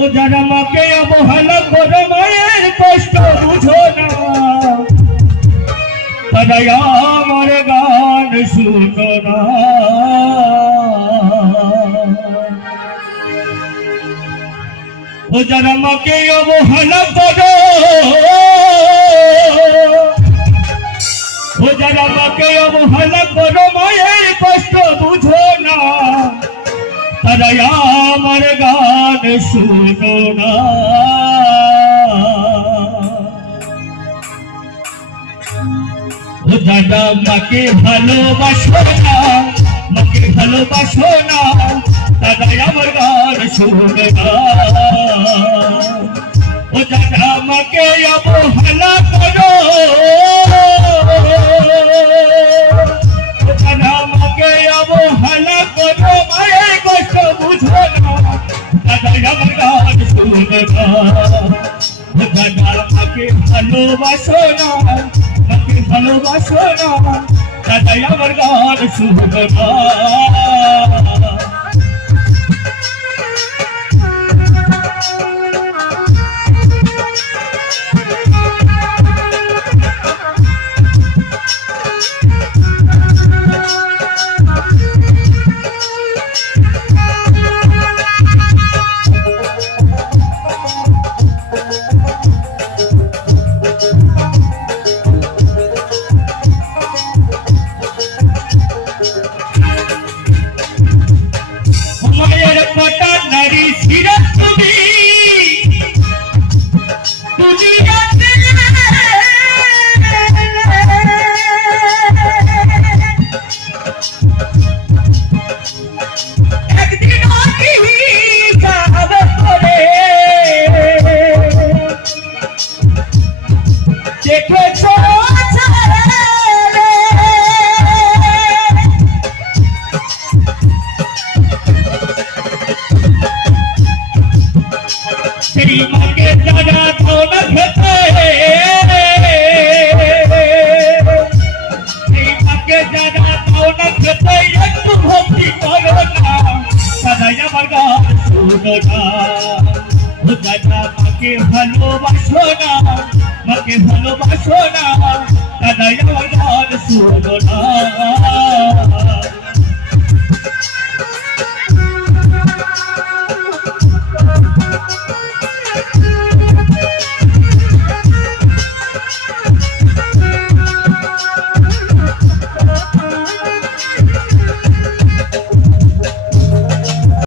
ও যারা মাকে অবহেলা করে মায়ের কষ্ট বুঝো না, তারা আমার গান শুনো না। ও যারা মাকে অবহেলা করো, ও যারা মাকে অবহেলা করো মায়ের কষ্ট বুঝো না, তারা আমার গান শুনো না। ও দাদা মাকে ভালোবাসো না, মাকে ভালোবাসো না, দাদা আমার গান শুনো না। ও দাদা মাকে অবহেলা করো, ও দাদা মাকে অবহেলা করো মায়ের কষ্ট বুঝো না, দাদা আমার গান শুনো না। ও দাদা মাকে ভালোবাসো না, মাকে ভালোবাসো না, দাদা আমার গান শুনো না। মাকে ভালোবাসো না, মাকে ভালোবাসো না, দাদা আমার গান শুনো না।